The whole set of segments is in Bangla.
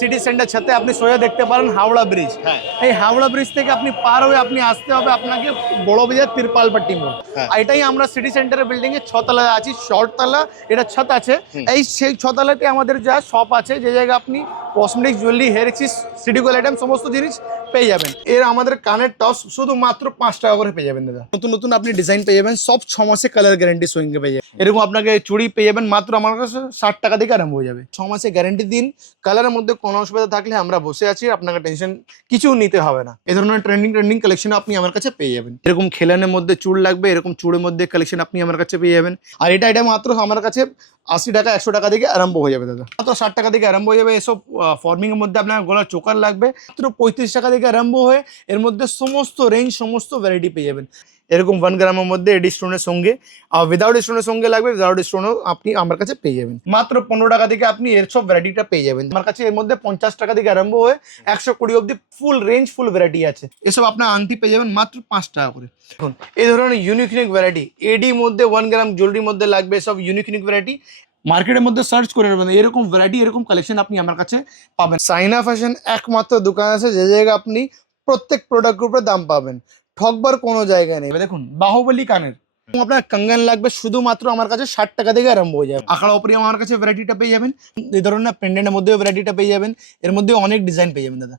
সিটি সেন্টার ছাতে আপনি সোজা দেখতে পারেন হাওড়া ব্রিজ। এই হাওড়া ব্রিজ থেকে আপনি পার হয়ে আপনি আসতে হবে আপনাকে বড় বাজার তিরপালপট্টি মোড়। এটাই আমরা সিটি সেন্টারের বিল্ডিং এর 6 তলায় আছি, শর্ট তলা এটা ছাদ আছে। এই সেই 6 তলাতে আমাদের যা শপ আছে, যে জায়গায় আপনি কসমেটিক্স, জুয়েলারি, হেয়ার এক্সেসরিজ, সিটিকল আইটেম সমস্ত জিনিস পেয়ে যাবেন। এর আমাদের কানের টপস শুধুমাত্র 5 টাকা করে পেয়ে যাবেন দাদা। নতুন নতুন আপনি ডিজাইন পেয়ে যাবেন, সব 6 মাসে কালার গ্যারান্টি সঙ্গে পেয়ে যাবেন। এরকম আপনাকে চুড়ি পেয়ে যাবেন মাত্র আমার কাছে 60 টাকা থেকে আরম্ভ হয়ে যাবে। 6 মাসে গ্যারান্টি দিন। কালারের মধ্যে কোনো অসুবিধা থাকলে আমরা বসে আছি, আপনাকে টেনশন কিছু নিতে হবে না। এই ধরনের ট্রেন্ডিং কালেকশন আপনি আমার কাছে পেয়ে যাবেন। এরকম খেলানের মধ্যে চুড় লাগবে, এরকম চুড়ের মধ্যে কালেকশন আপনি আমার কাছে পেয়ে যাবেন। আর এটা মাত্র আমার কাছে 80 টাকা 100 টাকা থেকে আরম্ভ হয়ে যাবে দাদা। মাত্র 60 টাকা থেকে আরম্ভ হয়ে যাবে। এসব ফর্মিং এর মধ্যে আপনার গলার চোকার লাগবে মাত্র 35 টাকা থেকে আরম্ভ হয়ে এর মধ্যে সমস্ত রেঞ্জ, সমস্ত ভ্যারাইটি পেয়ে যাবেন। এরকম 1 গ্রামের মধ্যে এডি স্টোনের সঙ্গে, আর উইদাউট স্টোনের সঙ্গে লাগবে, উইদাউট স্টোনও আপনি আমার কাছে পেয়ে যাবেন। মাত্র 15 টাকা থেকে আপনি এর সব ভ্যারাইটিটা পেয়ে যাবেন আমার কাছে। এর মধ্যে 50 টাকা থেকে আরম্ভ হয়ে 120 অব্দি ফুল রেঞ্জ, ফুল ভ্যারাইটি আছে। এসব আপনার আংটি পেয়ে যাবেন মাত্র 5 টাকা করে। দেখুন এই ধরনের ইউনিক ভ্যারাইটি এডি মধ্যে 1 গ্রাম জুয়েলারির মধ্যে লাগবে, সব ইউনিক ভ্যারাইটি। মার্কেটের মধ্যে সার্চ করে নেবেন, এরকম ভ্যারাইটি, এরকম কালেকশন আপনি আমার কাছে পাবেন। সাইনা ফ্যাশন একমাত্র দোকান আছে যে জায়গায় আপনি প্রত্যেক প্রোডাক্টের উপরে দাম পাবেন, ঠকবার কোনো জায়গা নেই। দেখুন বাহুবলী কানের আপনার কঙ্গন লাগবে শুধুমাত্র আমার কাছে 60 টাকা থেকে আরম্ভ হয়ে যাবে। আঁকড়া উপরে আমার কাছে ভ্যারাইটিটা পেয়ে যাবেন। এই ধরনের পেন্ডেন্টের মধ্যেও ভ্যারাইটিটা পেয়ে যাবেন। এর মধ্যে অনেক ডিজাইন পেয়ে যাবেন দাদা।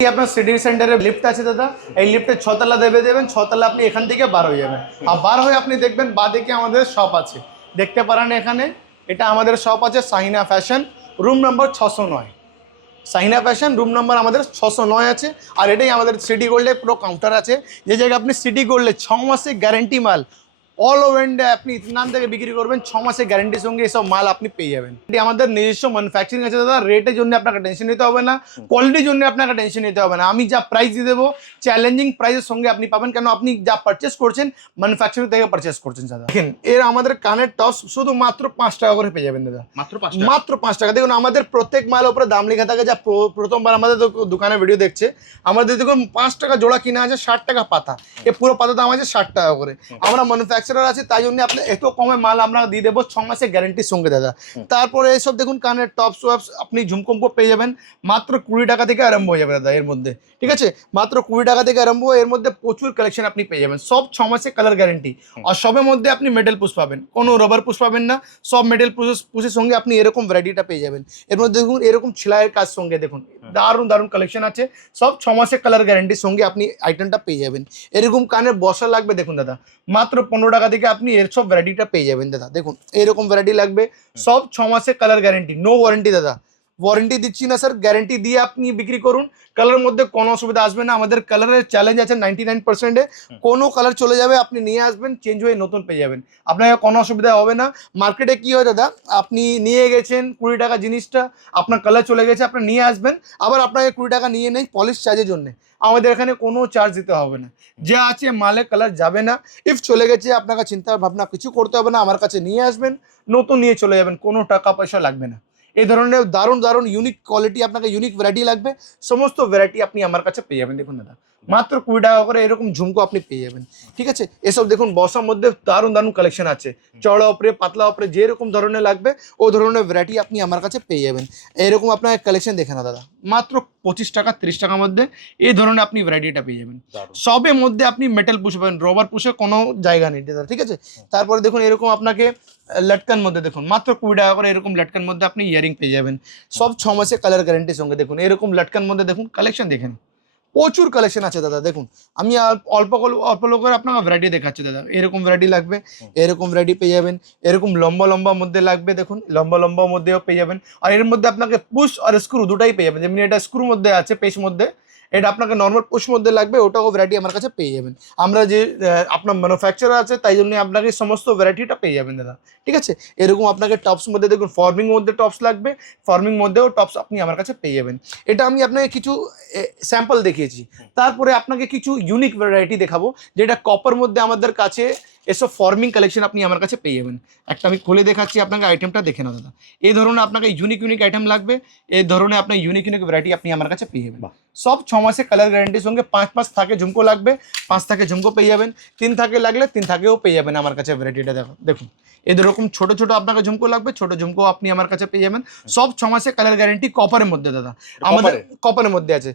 আপনার সিটি সেন্টারে লিফট আছে দাদা, এই লিফটে 6 তলা দেবেন। 6 তলা আপনি এখান থেকে বার হয়ে যাবেন। আর বার হয়ে আপনি দেখবেন বাঁদিকে আমাদের শপ আছে, দেখতে পারেন এখানে। এটা আমাদের শপ আছে Sahina fashion, room number 609। Sahina fashion room number আমাদের 609 আছে। আর এটাই আমাদের সিটি গোল্ডে পুরো কাউন্টার আছে, যে জায়গায় আপনি সিটি গোল্ডে 6 মাসে গ্যারেন্টি মাল অল ওভার ইন্ডিয়া আপনি ইতনান থেকে বিক্রি করবেন, 6 মাসের গ্যারেন্টির সঙ্গে এসব মাল আপনি পেয়ে যাবেন। এটি আমাদের নিজস্ব ম্যানুফ্যাকচারিং আছে দাদা। রেটের জন্য আপনাকে টেনশন নিতে হবে না, কোয়ালিটির জন্য আপনাকে টেনশন নিতে হবে না। আমি যা প্রাইস দিয়ে দেবো চ্যালেঞ্জিং প্রাইসের সঙ্গে আপনি পাবেন, কেন আপনি যা পারচেস করছেন ম্যানুফ্যাকচারিং থেকে পারচেস করছেন দাদা। দেখেন এর আমাদের কানের টপস শুধু মাত্র 5 টাকা করে পেয়ে যাবেন দাদা। মাত্র 5 টাকা। দেখুন আমাদের প্রত্যেক মালের উপরে দাম লেখা থাকে। যা প্রথমবার আমাদের দোকানে ভিডিও দেখছে, আমাদের দেখুন 5 টাকা জোড়া কিনা আছে, 60 টাকা পাতা। এই পুরো পাতা দাম আছে 60 টাকা করে। আমরা ম্যানুফ্যাকচারার আছে, তাই জন্য আপনি এত কমে মাল আমরা দিয়ে দেবো 6 মাসের গ্যারেন্টির সঙ্গে দাদা। তারপরে এইসব দেখুন কানের টপস ওয়াপস আপনি ঝুমকম্পো পেয়ে যাবেন মাত্র 20 টাকা থেকে আরম্ভ হয়ে যাবে দাদা এর মধ্যে। ঠিক আছে, মাত্র 20 টাকা থেকে আরম্ভ হয়ে এর মধ্যে প্রচুর কালেকশন আপনি পেয়ে যাবেন। সব 6 মাসের কালার গ্যারেন্টি। আর সবের মধ্যে আপনি মেটাল পুশ পাবেন, কোনো রবার পুশ পাবেন না। সব মেটাল পুশের সঙ্গে আপনি এরকম ভ্যারাইটিটা পেয়ে যাবেন। এর মধ্যে দেখুন এরকম সেলাইয়ের কাজ সঙ্গে দেখুন দারুণ কালেকশন আছে। সব 6 মাসের কালার গ্যারেন্টির সঙ্গে আপনি আইটেমটা পেয়ে যাবেন। এরকম কানের বসা লাগবে দেখুন দাদা, মাত্র 15 টাকা থেকে আপনি এর সব ভ্যারাইটিটা পেয়ে যাবেন দাদা। দেখুন এরকম ভ্যারাইটি লাগবে, সব 6 মাসের কালার গ্যারেন্টি, নো ওয়ারেন্টি দাদা। ওয়ারেন্টি দিচ্ছি না স্যার, গ্যারেন্টি দিয়ে আপনি বিক্রি করুন। কালারের মধ্যে কোনো অসুবিধা আসবে না। আমাদের কালারের চ্যালেঞ্জ আছে 99%-এ। কোনো কালার চলে যাবে আপনি নিয়ে আসবেন, চেঞ্জ হয়ে নতুন পেয়ে যাবেন, আপনাকে কোনো অসুবিধা হবে না। মার্কেটে কি হয় দাদা, আপনি নিয়ে গেছেন 20 টাকা জিনিসটা, আপনার কালার চলে গেছে, আপনি নিয়ে আসবেন, আবার আপনাকে 20 টাকা নিয়ে নেই পলিশ চার্জের জন্য। আমাদের এখানে কোনো চার্জ দিতে হবে না, যা আছে মালে কালার যাবে না। ইফ চলে গেছে আপনাকে চিন্তা ভাবনা কিছু করতে হবে না, আমার কাছে নিয়ে আসবেন, নতুন নিয়ে চলে যাবেন, কোনো টাকা পয়সা লাগবে না। এই ধরনের দারুণ ইউনিক কোয়ালিটি, আপনাকে ইউনিক ভ্যারাইটি লাগবে, সমস্ত ভ্যারাইটি আপনি আমার কাছে পেয়ে যাবেন। দেখুন দাদা মাত্র 20 টাকা করে এরকম ঝুমকো আপনি পেয়ে যাবেন। ঠিক আছে, এসব দেখুন বসার মধ্যে দারুণ কালেকশন আছে, চড়া উপরে পাতলা উপরে যেরকম ধরনের লাগবে ও ধরনের ভ্যারাইটি আপনি আমার কাছে পেয়ে যাবেন। এরকম আপনার কালেকশন দেখে না দাদা, মাত্র 25 টাকা 30 টাকার মধ্যে এই ধরনের আপনি ভ্যারাইটিটা পেয়ে যাবেন। সবের মধ্যে আপনি মেটাল পুষ পাবেন, রবার পুষে কোনো জায়গা নেই দাদা। ঠিক আছে, তারপরে দেখুন এরকম আপনাকে লটকান মধ্যে দেখুন মাত্র 20 টাকা করে এরকম লটকান মধ্যে আপনি ইয়ারিং পেয়ে যাবেন, সব 6 মাসের কালার গ্যারেন্টির সঙ্গে। দেখুন এরকম লটকান মধ্যে দেখুন কালেকশন দেখেন, প্রচুর কালেকশন আছে দাদা। দেখুন আমি অল্প করে আপনাকে ভ্যারাইটি দেখাচ্ছি দাদা। এরকম ভ্যারাইটি লাগবে, এরকম ভ্যারাইটি পেয়ে যাবেন। এরকম লম্বা মধ্যে লাগবে, দেখুন লম্বা মধ্যেও পেয়ে যাবেন। আর এর মধ্যে আপনাকে পুশ আর স্ক্রু দুটাই পেয়ে যাবেন। যেমনি এটা স্ক্রু মধ্যে আছে পেশ মধ্যে, এটা আপনাকে নর্মাল পুশ মধ্যে লাগবে, ওটাও ভ্যারাইটি আমার কাছে পেয়ে যাবেন। আমরা যে আপনার ম্যানুফ্যাকচারার আছে, তাই জন্য আপনাকে সমস্ত ভ্যারাইটিটা পেয়ে যাবেন দাদা। ঠিক আছে, এরকম আপনাকে টপস মধ্যে দেখুন ফর্মিং মধ্যে টপস লাগবে, ফর্মিং মধ্যেও টপস আপনি আমার কাছে পেয়ে যাবেন। এটা আমি আপনাকে কিছু স্যাম্পল দেখিয়েছি, তারপরে আপনাকে কিছু ইউনিক ভ্যারাইটি দেখাবো, যেটা কপার মধ্যে আমাদের কাছে এসব ফর্মিং কালেকশন আপনি আমার কাছে পেয়ে যাবেন। একটা আমি খুলে দেখাচ্ছি আপনাকে, আইটেমটা দেখে নাও দাদা। এই ধরনের আপনাকে ইউনিক ইউনিক আইটেম লাগবে, এই ধরনের আপনার ইউনিক ইউনিক ভ্যারাইটি আপনি আমার কাছে পেয়ে যাবেন। সব 6 মাসে কালার গ্যারান্টির সঙ্গে 5 থাকে ঝুমকো লাগবে 5 থাকে ঝুমকো পেয়ে যাবেন, 3 থাকে লাগলে 3 থাকেও পেয়ে যাবেন আমার কাছে। ভ্যারাইটিটা দেখো, দেখুন এরকম ছোট ছোট আপনাকে ঝুমকো লাগবে, ছোট ঝুমকো আপনি আমার কাছে পেয়ে যাবেন। সব 6 মাসে কালার গ্যারান্টি, কপারের মধ্যে দাদা, আমাদের কপারের মধ্যে আছে।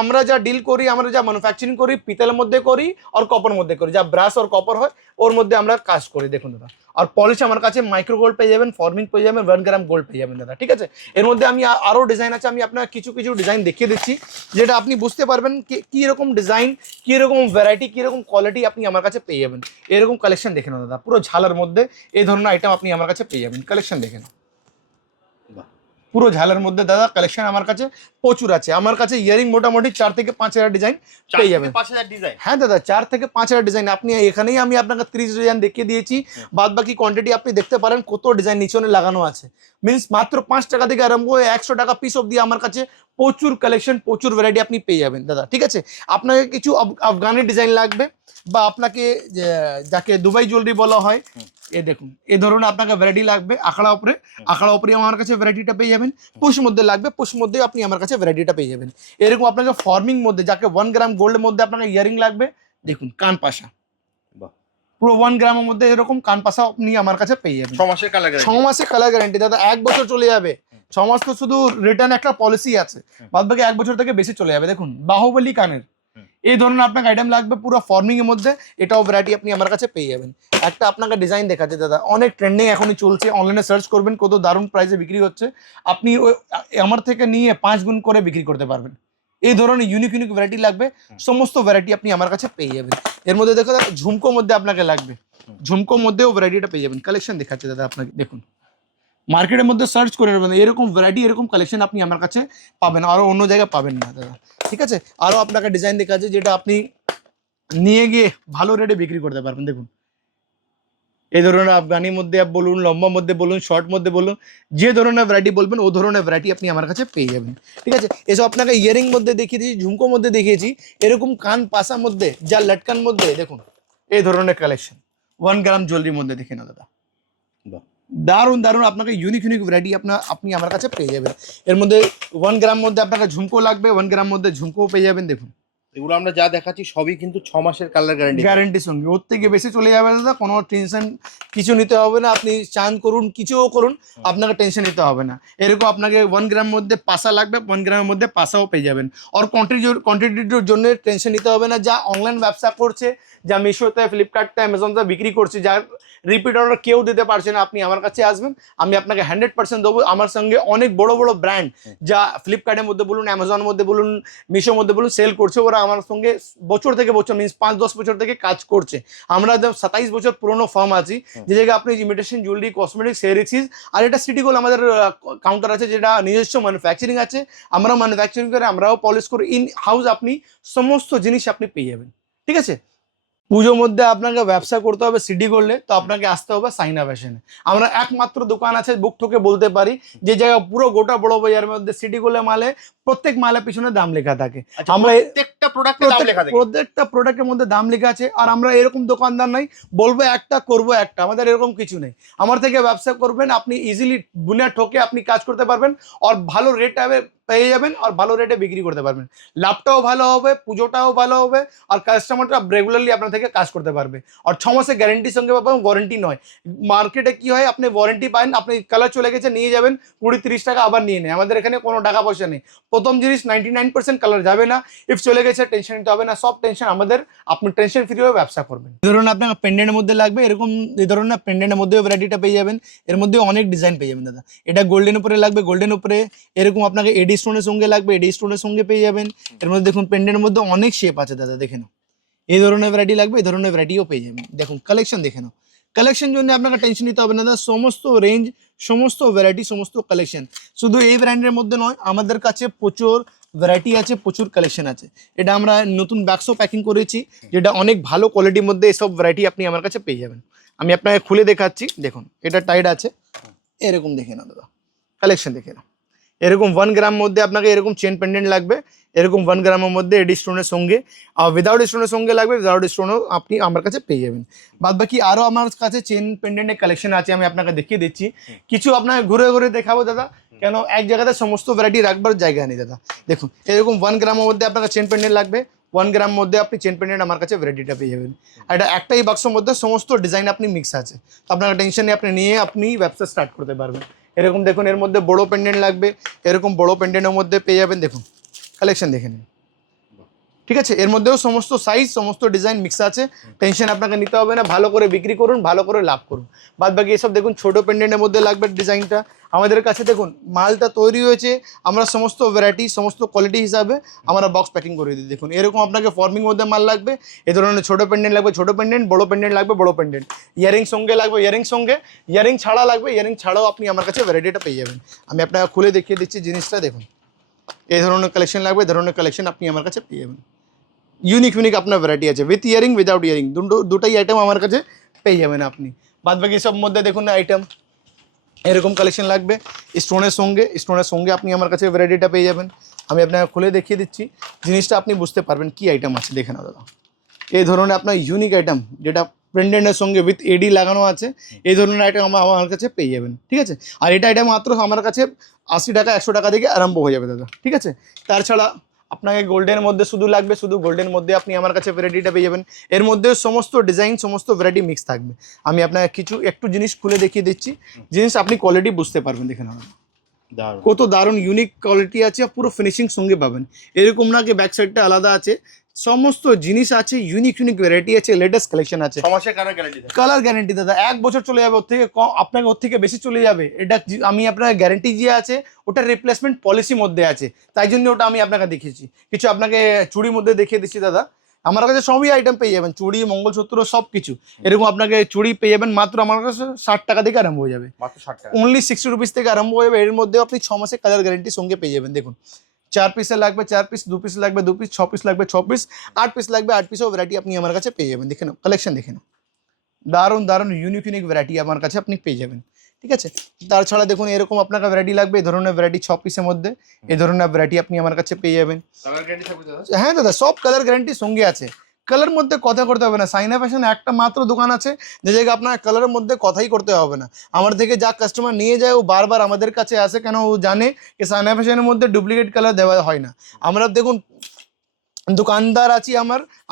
আমরা যা ডিল করি, আমরা যা ম্যানুফ্যাকচারিং করি পিতলের মধ্যে করি আর কপার মধ্যে করি, যা ব্রাশ আর কপার হয় ওর মধ্যে আমরা কাজ করি। দেখুন দাদা, আর পলিশ আমার কাছে মাইক্রো গোল্ড পেয়ে যাবেন, ফর্মিং পেয়ে যাবেন, 1 গ্রাম গোল্ড পেয়ে যাবেন দাদা। ঠিক আছে, এর মধ্যে আমি আরও ডিজাইন আছে, আমি আপনার কিছু কিছু ডিজাইন দেখিয়ে দিচ্ছি, যেটা আপনি বুঝতে পারবেন কি রকম ডিজাইন, কি রকম ভ্যারাইটি, কি রকম কোয়ালিটি আপনি আমার কাছে পেয়ে যাবেন। এরকম কালেকশন দেখে নাও দাদা, পুরো ঝালার মধ্যে এই ধরনের আইটেম আপনি আমার কাছে পেয়ে যাবেন। কালেকশন দেখে নাও, পুরো ঝালের মধ্যে দাদা কালেকশন আমার কাছে প্রচুর আছে। আমার কাছে ইয়ারিং মোটামুটি 4 থেকে 5 হাজার ডিজাইন পেয়ে যাবেন। 5,000 ডিজাইন? হ্যাঁ দাদা, 4 থেকে 5 হাজার ডিজাইন। আপনি এখানেই আমি আপনাকে 30 ডিজাইন দেখিয়ে দিয়েছি, বাদ বাকি কোয়ান্টিটি আপনি দেখতে পারেন কত ডিজাইন নিচনে লাগানো আছে। মিনস মাত্র 5 টাকা থেকে আরম্ভ হয়ে 100 টাকা পিস অব্দি আমার কাছে প্রচুর কালেকশন, প্রচুর ভ্যারাইটি আপনি পেয়ে যাবেন দাদা। ঠিক আছে, আপনাকে কিছু আফগানি ডিজাইন লাগবে বা আপনাকে যাকে দুবাই জুয়েলারি বলা হয়, এ দেখুন এই ধরনের আপনাকে ভ্যারাইটি লাগবে, আখড়া উপরে আমার কাছে ভ্যারাইটিটা পেয়ে যাবেন। পুশ মধ্যে লাগবে, পুশ মধ্যে আপনি আমার কাছে ভ্যারাইটিটা পেয়ে যাবেন। এরকম আপনাকে ফর্মিং মধ্যে, যাকে 1 গ্রাম গোল্ডের মধ্যে আপনাকে ইয়ারিং লাগবে, দেখুন কান পাশা, পুরো 1 গ্রামের মধ্যে এরকম কান পাশা আপনি আমার কাছে পেয়ে যাবেন। 6 মাসের কালার গ্যারান্টি? 6 মাসের কালার গ্যারান্টি দাদা, 1 বছর চলে যাবে। 6 মাস তো শুধু রিটার্ন একটা পলিসি আছে, বাদ বাকি 1 বছর থেকে বেশি চলে যাবে। দেখুন বাহুবলী কানের এই ধরনের আপনাকে আইটেম লাগবে পুরো ফর্মিং এর মধ্যে, এটাও ভ্যারাইটি আপনি আমার কাছে পেয়ে যাবেন। একটা আপনাকে ডিজাইন দেখাচ্ছে দাদা, অনেক ট্রেন্ডিং এখনই চলছে, অনলাইনে সার্চ করবেন কত দারুণ প্রাইসে বিক্রি হচ্ছে, আপনি আমার থেকে নিয়ে 5 গুণ করে বিক্রি করতে পারবেন। এই ধরনের ইউনিক ইউনিক ভ্যারাইটি লাগবে, সমস্ত ভ্যারাইটি আপনি আমার কাছে পেয়ে যাবেন। এর মধ্যে দেখো দাদা, ঝুমকোর মধ্যে আপনাকে লাগবে, ঝুমকোর মধ্যেও ভ্যারাইটিটা পেয়ে যাবেন। কালেকশন দেখাচ্ছে দাদা আপনাকে, দেখুন মার্কেটের মধ্যে সার্চ করে নেবেন, এরকম ভ্যারাইটি এরকম কালেকশন আপনি আমার কাছে পাবেন, আরও অন্য জায়গায় পাবেন না দাদা। ঠিক আছে, আরও আপনাকে ডিজাইন দেখাচ্ছে যেটা আপনি নিয়ে গিয়ে ভালো রেটে বিক্রি করতে পারবেন। দেখুন এই ধরনের আফগানির মধ্যে বলুন, লম্বা মধ্যে বলুন, শর্ট মধ্যে বলুন, যে ধরনের ভ্যারাইটি বলবেন ও ধরনের ভ্যারাইটি আপনি আমার কাছে পেয়ে যাবেন। ঠিক আছে, এসব আপনাকে ইয়ারিং মধ্যে দেখিয়ে দিয়েছি, ঝুমকোর মধ্যে দেখিয়েছি, এরকম কান পাশার মধ্যে, যা লটকান মধ্যে দেখুন এই ধরনের কালেকশন 1 গ্রাম জুয়েলারির মধ্যে দেখে না দাদা, দারুণ দারুণ আপনাকে ইউনিক ইউনিক ভ্যারাইটি আপনি আমার কাছে পেয়ে যাবেন। এর মধ্যে 1 গ্রাম মধ্যে আপনাকে ঝুমকো লাগবে, 1 গ্রাম মধ্যে ঝুমকোও পেয়ে যাবেন। দেখুন এগুলো আমরা যা দেখাচ্ছি সবই কিন্তু 6 মাসের কালার গ্যারান্টির সঙ্গে, ওর থেকে বেশি চলে যাবে দাদা, কোনো টেনশন কিছু নিতে হবে না। আপনি চান করুন, কিছুও করুন, আপনাকে টেনশন নিতে হবে না। এরকম আপনাকে 1 গ্রামের মধ্যে পাশা লাগবে, 1 গ্রামের মধ্যে পাশাও পেয়ে যাবেন। আর কোয়ান্টিটির জন্য টেনশন নিতে হবে না। যা অনলাইন ব্যবসা করছে, যা মিশোতে, ফ্লিপকার্টে, অ্যামাজনতে বিক্রি করছে, যার রিপিট অর্ডার কেউ দিতে পারছে না, আপনি আমার কাছে আসবেন, আমি আপনাকে 100% দেবো। আমার সঙ্গে অনেক বড় বড় ব্র্যান্ড, যা ফ্লিপকার্টের মধ্যে বলুন, অ্যামাজনের মধ্যে বলুন, মিশোর মধ্যে বলুন, সেল করছে, ওরা আমার সঙ্গে বছর থেকে বছর, মিনস 5-10 বছর থেকে কাজ করছে। আমরা 27 বছর পুরনো ফার্ম আছি, যে জায়গায় আপনি imitation jewellery, cosmetics, hair accessories, আর এটা সিটি গোল্ড আমাদের কাউন্টার আছে, যেটা নিজস্ব ম্যানুফ্যাকচারিং আছে, আমরাও ম্যানুফ্যাকচারিং করে, আমরাও পলিশ করি ইন হাউস, আপনি সমস্ত জিনিস আপনি পেয়ে যাবেন। ঠিক আছে, পুজোর মধ্যে আপনাকে ব্যবসা করতে হবে সিটি গোল্ডে, তো আপনাকে আসতে হবে সাইনা ফ্যাশনে। আমরা একমাত্র দোকান আছে, বুক ঠকে বলতে পারি, যে জায়গা পুরো গোটা বড় বাজারের মধ্যে সিটি গোল্ডের মালে প্রত্যেক মালের পিছনে দাম লেখা থাকে। আমরা প্রত্যেকটা প্রোডাক্টের মধ্যে দাম লেখা আছে। আর আমরা এরকম দোকানদার নাই বলবো একটা করবো একটা, আমাদের এরকম কিছু নেই। আমার থেকে ব্যবসা করবেন, আপনি ইজিলি বুনিয়া ঠকে আপনি কাজ করতে পারবেন, আর ভালো রেট পেয়ে যাবেন, আর ভালো রেটে বিক্রি করতে পারবেন। লাভটাও ভালো হবে, পুজোটাও ভালো হবে, আর কাস্টমারটা রেগুলারলি আপনার থেকে কাজ করতে পারবে। আর 6 মাসের গ্যারেন্টির সঙ্গে পাবেন, ওয়ারেন্টি নয়। মার্কেটে কি হয়, আপনি ওয়ারেন্টি পান, আপনি কালার চলে গেছে নিয়ে যাবেন 20-30 টাকা আবার নিয়ে নেয়। আমাদের এখানে কোনো টাকা পয়সা নেই। প্রথম জিনিস 99% কালার যাবে না, ইফ চলে গেছে টেনশন নিতে হবে না, সব টেনশন আমাদের, আপনি টেনশন ফ্রি হয়ে ব্যবসা করবেন। ধরুন আপনার পেন্ডেন্টের মধ্যে লাগবে, এরকম এই ধরনের পেন্ডেন্টের মধ্যেও ভ্যারাইটিটা পেয়ে যাবেন। এর মধ্যে অনেক ডিজাইন পেয়ে যাবেন দাদা। এটা গোল্ডেন উপরে লাগবে, গোল্ডেন উপরে এরকম আপনাকে এডি স্টোনের সঙ্গে লাগবে, এডি স্টোনের সঙ্গে পেয়ে যাবেন। এর মধ্যে দেখুন পেন্ডেন্টের মধ্যে অনেক শেপ আছে দাদা, দেখে নাও। এই ধরনের ভ্যারাইটি লাগবে, এই ধরনের ভ্যারাইটিও পেয়ে যাবেন। দেখুন কালেকশন দেখে নাও, কালেকশন জন্য আপনাকে টেনশন নিতে হবে না দাদা। সমস্ত রেঞ্জ, সমস্ত ভ্যারাইটি, সমস্ত কালেকশন, শুধু এই ব্র্যান্ডের মধ্যে নয়, আমাদের কাছে প্রচুর ভ্যারাইটি আছে, প্রচুর কালেকশন আছে। এটা আমরা নতুন বাক্সও প্যাকিং করেছি, যেটা অনেক ভালো কোয়ালিটির মধ্যে এসব ভ্যারাইটি আপনি আমার কাছে পেয়ে যাবেন। আমি আপনাকে খুলে দেখাচ্ছি, দেখুন এটা টাইট আছে, এরকম দেখে নাও দাদা, কালেকশন দেখে নাও। এরকম 1 গ্রাম মধ্যে আপনাকে এরকম চেন পেন্ডেন্ট লাগবে, এরকম 1 গ্রামের মধ্যে এডি স্টোনের সঙ্গে, আর উইদাউট স্টোনের সঙ্গে লাগবে, উইদাউট স্টোনও আপনি আমার কাছে পেয়ে যাবেন। বাদ বাকি আরও আমার কাছে চেন পেন্ডেন্টের কালেকশন আছে, আমি আপনাকে দেখিয়ে দিচ্ছি। কিছু আপনাকে ঘুরে ঘুরে দেখাবো দাদা, কেন এক জায়গাতে সমস্ত ভ্যারাইটি রাখবার জায়গা নেই দাদা। দেখুন এরকম 1 গ্রামের মধ্যে আপনাকে চেন পেন্ডেন্ট লাগবে, 1 গ্রাম মধ্যে আপনি চেন পেন্ডেন্ট আমার কাছে ভ্যারাইটিটা পেয়ে যাবেন। আর এটা একটাই বাক্সের মধ্যে সমস্ত ডিজাইন আপনি মিক্স আছে, তো আপনার টেনশন নেই, আপনি নিয়ে আপনি ব্যবসা স্টার্ট করতে পারবেন। এরকম দেখুন এর মধ্যে বড়ো পেন্ডেন্ট লাগবে, এরকম বড়ো পেন্ডেন্টের মধ্যে পেয়ে যাবেন। দেখুন কালেকশন দেখে নিন, ঠিক আছে। এর মধ্যেও সমস্ত সাইজ সমস্ত ডিজাইন মিক্স আছে, টেনশন আপনাকে নিতে হবে না। ভালো করে বিক্রি করুন, ভালো করে লাভ করুন। বাদ বাকি এসব দেখুন ছোটো পেন্ডেন্টের মধ্যে লাগবে ডিজাইনটা আমাদের কাছে। দেখুন মালটা তৈরি হয়েছে, আমরা সমস্ত ভ্যারাইটি সমস্ত কোয়ালিটি হিসাবে আমরা বক্স প্যাকিং করে দিই। দেখুন এরকম আপনাকে ফর্মিং মধ্যে মাল লাগবে, এ ধরনের ছোটো পেন্ডেন্ট লাগবে ছোটো পেন্ডেন্ট, বড়ো পেন্ডেন্ট লাগবে বড়ো পেন্ডেন্ট, ইয়ারিং সঙ্গে লাগবে ইয়ারিং সঙ্গে, ইয়ারিং ছাড়া লাগবে ইয়ারিং ছাড়াও আপনি আমার কাছে ভ্যারাইটিটা পেয়ে যাবেন। আমি আপনাকে খুলে দেখিয়ে দিচ্ছি জিনিসটা। দেখুন এই ধরনের কালেকশন লাগবে, এই ধরনের কালেকশন আপনি আমার কাছে পেয়ে যাবেন। ইউনিক ইউনিক আপনার ভ্যারাইটি আছে, উইথ ইয়ারিং উইদাউট ইয়ারিং দুটাই আইটেম আমার কাছে পেয়ে যাবেন আপনি। বাদ বাকি সব মধ্যে দেখুন না আইটেম এরকম কালেকশন লাগবে স্টোনের সঙ্গে আপনি আমার কাছে ভ্যারাইটিটা পেয়ে যাবেন। আমি আপনাকে খুলে দেখিয়ে দিচ্ছি জিনিসটা, আপনি বুঝতে পারবেন কি আইটেম আছে। দেখে না দাদা, এই ধরনের আপনার ইউনিক আইটেম যেটা পেন্ডেন্টের সঙ্গে উইথ এডি লাগানো আছে, এই ধরনের আইটেম আমার কাছে পেয়ে যাবেন, ঠিক আছে। আর এটা আইটেম মাত্র আমার কাছে 80 টাকা 100 টাকা থেকে আরম্ভ হয়ে যাবে দাদা, ঠিক আছে। তার ছাড়া আপনাকে গোল্ডের মধ্যে শুধু লাগবে, শুধু গোল্ডের মধ্যে আপনি আমার কাছে ভ্যারাইটিটা পেয়ে যাবেন। এর মধ্যে সমস্ত ডিজাইন সমস্ত ভ্যারাইটি মিক্স থাকবে। আমি আপনাকে একটু জিনিস খুলে দেখিয়ে দিচ্ছি, জিনিস আপনি কোয়ালিটি বুঝতে পারবেন। দেখে না কত দারুণ ইউনিক কোয়ালিটি আছে, পুরো ফিনিশিং সঙ্গে পাবেন। এরকম না কি ব্যাক সাইডটা আলাদা আছে, সমস্ত জিনিস আছে, ইউনিক ইউনিক ভ্যারাইটি আছে, লেটেস্ট কালেকশন আছে। কালার গ্যারান্টি দাদা 1 বছর চলে যাবে, ওর থেকে কম আপনাকে ওর থেকে বেশি চলে যাবে। এটা আমি আপনার গ্যারান্টি যে আছে ওটা রিপ্লেসমেন্ট পলিসির মধ্যে আছে, তাই জন্য ওটা আমি আপনাকে দেখিয়েছি। কিছু আপনাকে চুড়ির মধ্যে দেখিয়ে দিচ্ছি দাদা, আমার কাছে সবই আইটেম পেয়ে যাবেন, চুড়ি মঙ্গলসূত্র সব কিছু। এরকম আপনাকে চুড়ি পেয়ে যাবেন মাত্র আমার কাছে 60 টাকা থেকে আরম্ভ হয়ে যাবে, অনলি 60 রুপিস থেকে আরম্ভ হয়ে যাবে। এর মধ্যেও আপনি 6 মাসের কালার গ্যারান্টি সঙ্গে পেয়ে যাবেন। দেখুন 4 পিসে লাগবে 4 পিস, 2 পিস লাগবে 2 পিস, 6 পিস লাগবে 6 পিস, 8 পিস লাগবে 8 পিসও ভ্যারাইটি আপনি আমার কাছে পেয়ে যাবেন। দেখে নাও কালেকশন দেখে নাও, দারুণ দারুণ ইউনিক ইউনিক ভ্যারাইটি আমার কাছে আপনি পেয়ে যাবেন, ঠিক আছে। তার ছাড়া দেখুন এরকম আপনাকে ভ্যারাইটি লাগবে, এই ধরনের ভ্যারাইটি 6 পিসের মধ্যে এই ধরনের ভ্যারাইটি আপনি আমার কাছে পেয়ে যাবেন। হ্যাঁ দাদা সব কালার গ্যারান্টি সঙ্গে আছে, কালার মধ্যে কথা করতে হবে না। সাইনা ফ্যাশন একটা মাত্র দোকান আছে যে জায়গায় আপনার কালারের মধ্যে কথাই করতে হবে না। আমার থেকে যা কাস্টমার নিয়ে যায় ও বারবার আমাদের কাছে আসে, কেন ও জানে যে সাইনা ফ্যাশনের মধ্যে ডুপ্লিকেট কালার দেওয়া হয় না। আমরা দেখুন দোকানদার আছি,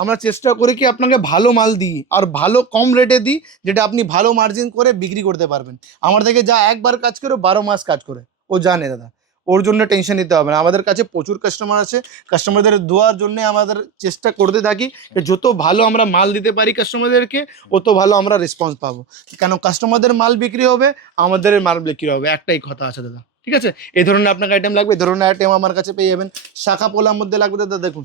আমরা চেষ্টা করি কি আপনাকে ভালো মাল দিই আর ভালো কম রেটে দিই, যেটা আপনি ভালো মার্জিন করে বিক্রি করতে পারবেন। আমার থেকে যা একবার কাজ করে 12 মাস কাজ করে, ও জানে দাদা, ওর জন্য টেনশন নিতে হবে না। আমাদের কাছে প্রচুর কাস্টমার আছে, কাস্টমারদের দোয়ার জন্য আমাদের চেষ্টা করতে থাকি যত ভালো আমরা মাল দিতে পারি কাস্টমারদেরকে, অত ভালো আমরা রেসপন্স পাবো। কেন কাস্টমারদের মাল বিক্রি হবে, আমাদের মাল বিক্রি হবে, একটাই কথা আছে দাদা, ঠিক আছে। এই ধরনের আপনাকে আইটেম লাগবে, এই ধরনের আইটেম আমার কাছে পেয়ে যাবেন। শাখা পোলার মধ্যে লাগবে দাদা, দেখুন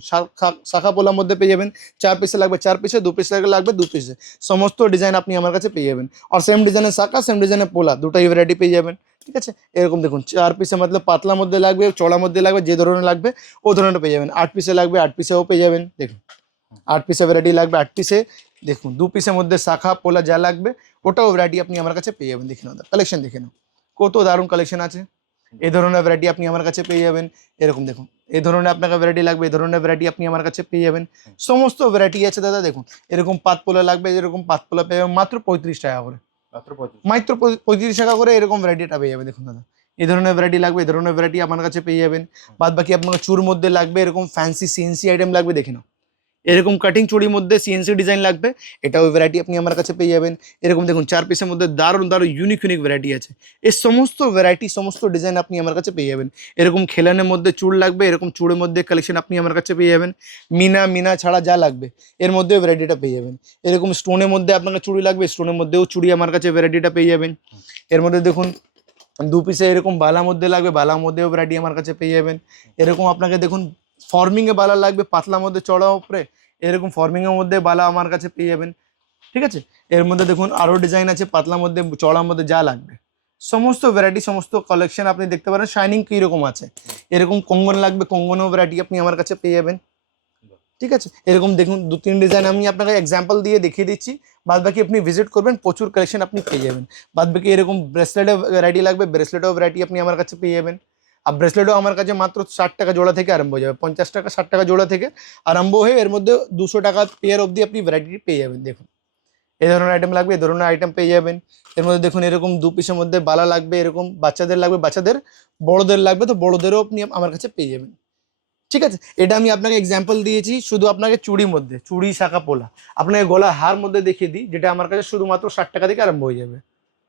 শাখা পোলার মধ্যে পেয়ে যাবেন। 4 পিসে লাগবে 4 পিসে, 2 পিস লাগবে 2 পিসে, সমস্ত ডিজাইন আপনি আমার কাছে পেয়ে যাবেন। আর সেম ডিজাইনের শাখা সেম ডিজাইনের পোলা দুটাই ভ্যারাইটি পেয়ে যাবেন, ঠিক আছে। এরকম দেখুন 4 পিসে মতলব পাতলার মধ্যে লাগবে, চড়ার মধ্যে লাগবে, যে ধরনের লাগবে ও ধরনের পেয়ে যাবেন। 8 পিসে লাগবে 8 পিসেও পেয়ে যাবেন। দেখুন 8 পিসে ভ্যারাইটি লাগবে 8 পিসে, দেখুন 2 পিসের মধ্যে শাখা পোলা যা লাগবে ওটাও ভ্যারাইটি আপনি আমার কাছে পেয়ে যাবেন। দেখে নাও কালেকশন দেখে নাও, কত দারুণ কালেকশন আছে। এই ধরনের ভ্যারাইটি আপনি আমার কাছে পেয়ে যাবেন। এরকম দেখুন এই ধরনের আপনাকে ভ্যারাইটি লাগবে, এই ধরনের ভ্যারাইটি আপনি আমার কাছে পেয়ে যাবেন। সমস্ত ভ্যারাইটি আছে দাদা। দেখুন এরকম পাতপোলা লাগবে, এরকম পাতপোলা পেয়ে যাবেন মাত্র 35 টাকা করে, মাত্র 35 টাকা করে এরকম ভ্যারাইটিটা পেয়ে যাবে। দেখুন দাদা এই ধরনের ভ্যারাইটি লাগবে, এই ধরনের ভ্যারাইটি আমার কাছে পেয়ে যাবেন। বাদ বাকি আপনাকে চুর মধ্যে লাগবে, এরকম ফ্যান্সি সিএনসি আইটেম লাগবে, দেখে নাও এরকম কাটিং চুড়ির মধ্যে সিএনসি ডিজাইন লাগবে, এটাও ভ্যারাইটি আপনি আমার কাছে পেয়ে যাবেন। এরকম দেখুন 4 পিসের মধ্যে দারুণ দারুণ ইউনিক ইউনিক ভ্যারাইটি আছে, এই সমস্ত ভ্যারাইটি সমস্ত ডিজাইন আপনি আমার কাছে পেয়ে যাবেন। এরকম খেলানের মধ্যে চুড় লাগবে, এরকম চুড়ের মধ্যে কালেকশন আপনি আমার কাছে পেয়ে যাবেন। মিনা ছাড়া যা লাগবে এর মধ্যেও ভ্যারাইটিটা পেয়ে যাবেন। এরকম স্টোনের মধ্যে আপনাকে চুড়ি লাগবে, স্টোনের মধ্যেও চুড়ি আমার কাছে ভ্যারাইটিটা পেয়ে যাবেন। এর মধ্যে দেখুন 2 পিসে এরকম বালার মধ্যে লাগবে, বালার মধ্যেও ভ্যারাইটি আমার কাছে পেয়ে যাবেন। এরকম আপনাকে দেখুন ফর্মিংয়ে বালা লাগবে, পাতলার মধ্যে চড়া উপরে, এরকম ফর্মিংয়ের মধ্যে বালা আমার কাছে পেয়ে যাবেন, ঠিক আছে। এর মধ্যে দেখুন আরও ডিজাইন আছে, পাতলার মধ্যে চড়ার মধ্যে যা লাগবে সমস্ত ভ্যারাইটি সমস্ত কালেকশন আপনি দেখতে পারেন। শাইনিং কীরকম আছে, এরকম কঙ্গন লাগবে, কঙ্গনও ভ্যারাইটি আপনি আমার কাছে পেয়ে যাবেন, ঠিক আছে। এরকম দেখুন 2-3 ডিজাইন আমি আপনাকে এক্সাম্পল দিয়ে দেখিয়ে দিচ্ছি, বাদ বাকি আপনি ভিজিট করবেন, প্রচুর কালেকশন আপনি পেয়ে যাবেন। বাদ বাকি এরকম ব্রেসলেটের ভ্যারাইটি লাগবে, ব্রেসলেটেও ভ্যারাইটি আপনি আমার কাছে পেয়ে যাবেন। আর ব্রেসলেটও আমার কাছে মাত্র 60 টাকা জোড়া থেকে আরম্ভ হয়ে যাবে, 50 টাকা 60 টাকা জোড়া থেকে আরম্ভ হয়ে এর মধ্যে 200 টাকা পেয়ার অবধি আপনি ভ্যারাইটি পেয়ে যাবেন। দেখুন এই ধরনের আইটেম লাগবে, এই ধরনের আইটেম পেয়ে যাবেন। এর মধ্যে দেখুন এরকম 2 পিসের মধ্যে বালা লাগবে, এরকম বাচ্চাদের লাগবে বাচ্চাদের, বড়দের লাগবে তো বড়দেরও আপনি আমার কাছে পেয়ে যাবেন। ঠিক আছে, এটা আমি আপনাকে এক্সাম্পল দিয়েছি শুধু আপনাকে চুড়ির মধ্যে, চুড়ি শাখা পোলা। আপনাকে গলা হার মধ্যে দেখিয়ে দিই, যেটা আমার কাছে শুধুমাত্র 60 টাকা থেকে আরম্ভ হয়ে যাবে।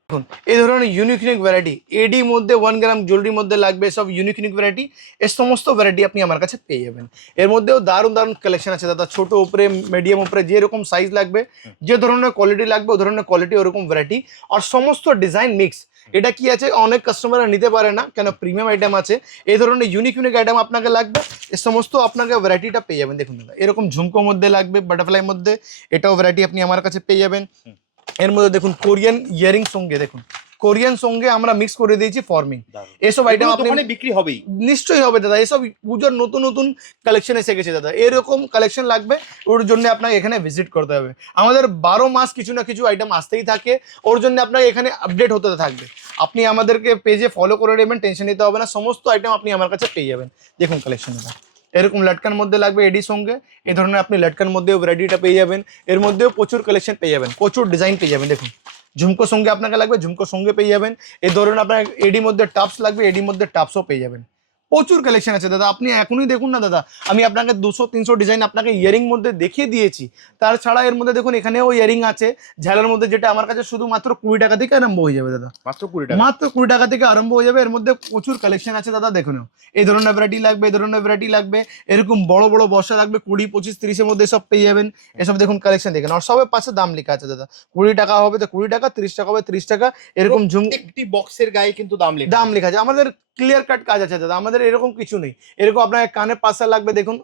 দেখুন এই ধরনের ইউনিক ইউনিক ভ্যারাইটি এডি মধ্যে 1 গ্রাম জুয়েলারির মধ্যে লাগবে, সব ইউনিক ইউনিক ভ্যারাইটি, এর সমস্ত ভ্যারাইটি আপনি আমার কাছে পেয়ে যাবেন। এর মধ্যেও দারুণ দারুণ কালেকশন আছে দাদা, ছোট উপরে মিডিয়াম উপরে যেরকম সাইজ লাগবে, যে ধরনের কোয়ালিটি লাগবে ও ধরনের কোয়ালিটি ওরকম ভ্যারাইটি, আর সমস্ত ডিজাইন মিক্স। এটা কি আছে, অনেক কাস্টমাররা নিতে পারে না কেন, প্রিমিয়াম আইটেম আছে। এই ধরনের ইউনিক ইউনিক আইটেম আপনাকে লাগবে, এ সমস্ত আপনাকে ভ্যারাইটিটা পেয়ে যাবেন। দেখুন দাদা এরকম ঝুমকোর মধ্যে লাগবে, বাটারফ্লাই মধ্যে, এটাও ভ্যারাইটি আপনি আমার কাছে পেয়ে যাবেন। এর মধ্যে দেখুন কোরিয়ান ইয়ারিং সঙ্গে, দেখুন কোরিয়ান সঙ্গে আমরা মিক্স করে দিয়েছি ফর্মিং, এসব আইটেম আপনি বিক্রি হবেই, নিশ্চয়ই হবে দাদা। এসব পুজোর নতুন নতুন কালেকশন এসে গেছে দাদা, এরকম কালেকশন লাগবে ওর জন্য আপনাকে এখানে ভিজিট করতে হবে। আমাদের 12 মাস কিছু না কিছু আইটেম আসতেই থাকে, ওর জন্য আপনাকে এখানে আপডেট হতে থাকবে। আপনি আমাদেরকে পেজে ফলো করে নেবেন, টেনশন নিতে হবে না, সমস্ত আইটেম আপনি আমার কাছে পেয়ে যাবেন। দেখুন কালেকশন দাদা এরকম লটকান মধ্যে লাগবে এডি সঙ্গে, এই ধরনের আপনি লটকান মধ্যেও ভ্যারাইটিটা পেয়ে যাবেন। এর মধ্যেও প্রচুর কালেকশন পেয়ে যাবেন, প্রচুর ডিজাইন পেয়ে যাবেন। দেখুন ঝুমকো সঙ্গে আপনাকে লাগবে, ঝুমকো সঙ্গে পেয়ে যাবেন। এই ধরুন আপনার এডি মধ্যে টাপস লাগবে, এডি মধ্যে টাপসও পেয়ে যাবেন। প্রচুর কালেকশন আছে দাদা, আপনি এখনই দেখুন না দাদা, আমি আপনাকে 200-300 ডিজাইন আপনাকে ইয়ারিং মধ্যে দেখিয়ে দিয়েছি। তাছাড়া এর মধ্যে দেখুন এখানেও ইয়ারিং আছে ঝালের মধ্যে, যেটা আমার কাছে শুধুমাত্র 20 টাকা থেকে আরম্ভ হয়ে যাবে দাদা, মাত্র 20 টাকা, মাত্র 20 টাকা থেকে আরম্ভ হয়ে যাবে। এর মধ্যে প্রচুর কালেকশন আছে দাদা, দেখুন এই ধরনের ভ্যারাইটি লাগবে, এই ধরনের ভ্যারাইটি লাগবে, এরকম বড় বড় বর্ষা লাগবে 20, 25, 30-এর মধ্যে সব পেয়ে যাবেন। এসব দেখুন কালেকশন দেখেন, আর সবের পাশে দাম লেখা আছে দাদা, 20 টাকা হবে তো 20 টাকা, 30 টাকা হবে 30 টাকা, এরকম একটি বক্সের গায়ে কিন্তু দাম লেখা আছে। আমাদের ক্লিয়ার কাট কাজ আছে দাদা, আমাদের এরকম কিছু নেই। এরকম আপনার কানের পাশে লাগবে, দেখুন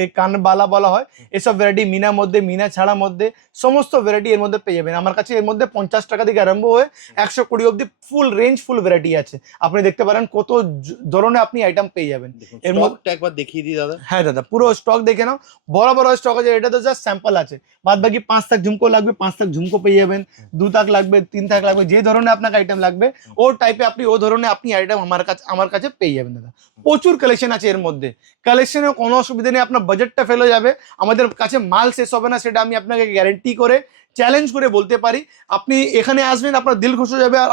এই কান বালা বলা হয়, এসব ভ্যারাইটি মিনা মধ্যে, মিনা ছাড়া মধ্যে সমস্ত ভ্যারাইটি এর মধ্যে পেয়ে যাবেন আমার কাছে। এর মধ্যে 50 টাকা থেকে আরম্ভ হয়ে 120 অব্দি ফুল রেঞ্জ, ফুল ভ্যারাইটি আছে। আপনি দেখতে পারেন কত ধরনের আপনি আইটেম পেয়ে যাবেন। এর মধ্যে একবার দেখিয়ে দিই দাদা। হ্যাঁ দাদা পুরো স্টক দেখে নাও, বড় বড় স্টক আছে, এটা তো জাস্ট স্যাম্পল আছে। বাদ বাকি 5 তাক ঝুমকো লাগবে, 5 তাক ঝুমকো পেয়ে যাবেন, 2 তাক লাগবে, 3 তাক লাগবে, যে ধরনের আপনাকে আইটেম লাগবে ও টাইপে আপনি ও ধরনের আপনি আইটেম আমার কাছে পেয়ে যাবেন দাদা। প্রচুর কালেকশন আছে এর মধ্যে, কালেকশনে কোনো অসুবিধা নেই, আপনার বাজেটটা ফেল হয়ে যাবে, আমাদের কাছে মাল শেষ হবে না, সেটা আমি আপনাকে গ্যারেন্টি করে চ্যালেঞ্জ করে বলতে পারি। আপনি এখানে আসবেন, আপনার দিল খুশ হয়ে যাবে, আর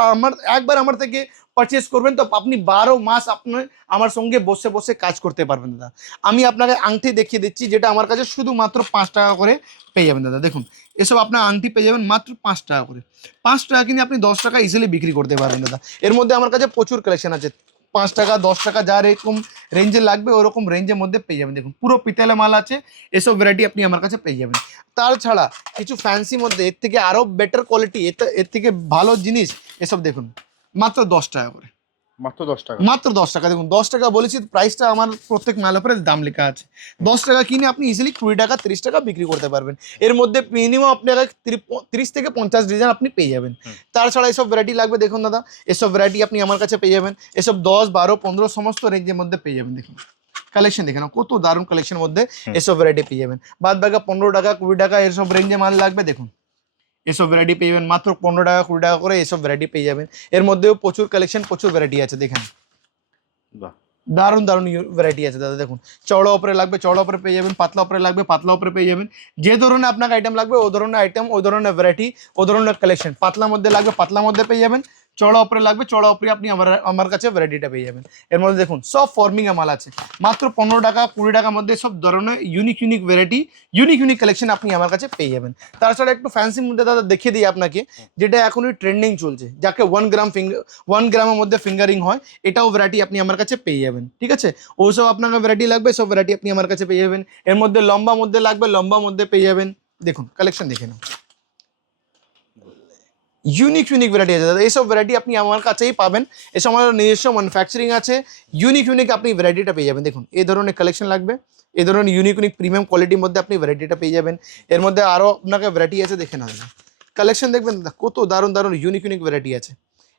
একবার আমার থেকে পারচেস করবেন তো আপনি 12 মাস আপনি আমার সঙ্গে বসে বসে কাজ করতে পারবেন দাদা। আমি আপনাকে আংটি দেখিয়ে দিচ্ছি, যেটা আমার কাছে শুধুমাত্র 5 টাকা করে পেয়ে যাবেন দাদা। দেখুন এসব আপনার আংটি পেয়ে যাবেন মাত্র 5 টাকা করে, 5 টাকা কিনে আপনি 10 টাকা ইজিলি বিক্রি করতে পারবেন দাদা। এর মধ্যে আমার কাছে প্রচুর কালেকশন আছে, 5 টাকা 10 টাকা যার এরকম রেঞ্জে লাগবে ওরকম রেঞ্জের মধ্যে পেয়ে যাবেন। দেখুন পুরো পিতলের মাল আছে, এসব ভ্যারাইটি আপনি আমার কাছে পেয়ে যাবেন। তাছাড়া কিছু ফ্যান্সি মধ্যে এর থেকে আরো বেটার কোয়ালিটি, এর থেকে ভালো জিনিস, এসব দেখুন মাত্র 10 টাকা করে, মাত্র 10 টাকা, মাত্র 10 টাকা। দেখুন 10 টাকা বলেছি, প্রাইসটা আমার প্রত্যেক মালের উপরে দাম লেখা আছে। 10 টাকা কিনে আপনি ইজিলি 20 টাকা 30 টাকা বিক্রি করতে পারবেন। এর মধ্যে মিনিমাম আপনার 30 থেকে 50 ডিজাইন আপনি পেয়ে যাবেন। তাছাড়া এসব ভ্যারাইটি লাগবে, দেখুন দাদা এসব ভ্যারাইটি আপনি আমার কাছে পেয়ে যাবেন। এসব 10, 12, 15 সমস্ত রেঞ্জের মধ্যে পেয়ে যাবেন। দেখুন কালেকশন দেখে নাও, কত দারুণ কালেকশনের মধ্যে এসব ভ্যারাইটি পেয়ে যাবেন। বাদ বাকি 15 টাকা 20 টাকা এসব রেঞ্জে মাল লাগবে, দেখুন এসব ভ্যারাইটি পেয়ে যাবেন মাত্র 15 টাকা 20 টাকা করে, এসব ভ্যারাইটি পেয়ে যাবেন। এর মধ্যেও প্রচুর কালেকশন, প্রচুর ভ্যারাইটি আছে, দেখেন দারুণ দারুণ ভ্যারাইটি আছে দাদা। দেখুন চওড়া উপরে লাগবে, চওড়া উপরে পেয়ে যাবেন, পাতলা উপরে লাগবে, পাতলা উপরে পেয়ে যাবেন। যে ধরনের আপনাকে আইটেম লাগবে ও ধরনের আইটেম, ও ধরনের ভ্যারাইটি, ও ধরনের কালেকশন। পাতলা মধ্যে লাগবে, পাতলা মধ্যে পেয়ে যাবেন, চওড়া উপরে লাগবে, চওড়া উপরে আপনি আমার কাছে ভ্যারাইটিটা পেয়ে যাবেন। এর মধ্যে দেখুন সব ফর্মিং মাল আছে, মাত্র 15 টাকা 20 টাকার মধ্যে সব ধরনের unique unique variety, unique unique collection আপনি আমার কাছে পেয়ে যাবেন। তাছাড়া একটু ফ্যান্সির মধ্যে দাদা দেখিয়ে দিই আপনাকে, যেটা এখনই ট্রেন্ডিং চলছে, যাকে 1 গ্রামের মধ্যে ফিঙ্গারিং হয়, এটাও ভ্যারাইটি আপনি আমার কাছে পেয়ে যাবেন। ঠিক আছে, ওসব আপনাকে ভ্যারাইটি লাগবে, সব ভ্যারাইটি আপনি আমার কাছে পেয়ে যাবেন। এর মধ্যে লম্বা মধ্যে লাগবে, লম্বা মধ্যে পেয়ে যাবেন। দেখুন কালেকশন দেখে নাও, ইউনিক ইউনিক ভ্যারাইটি আছে দাদা, এইসব ভ্যারাইটি আপনি আমার কাছেই পাবেন। এসব আমার নিজস্ব ম্যানুফ্যাকচারিং আছে, ইউনিক ইউনিক আপনি ভ্যারাইটিটা পেয়ে যাবেন। দেখুন এই ধরনের কালেকশন লাগবে, এই ধরনের ইউনিক ইউনিক প্রিমিয়াম কোয়ালিটির মধ্যে আপনি ভ্যারাইটিটা পেয়ে যাবেন। এর মধ্যে আরও আপনাকে ভ্যারাইটি আছে, দেখে না দাদা কালেকশন দেখবেন দাদা, কত দারুণ দারুণ ইউনিক ইউনিক ভ্যারাইটি আছে।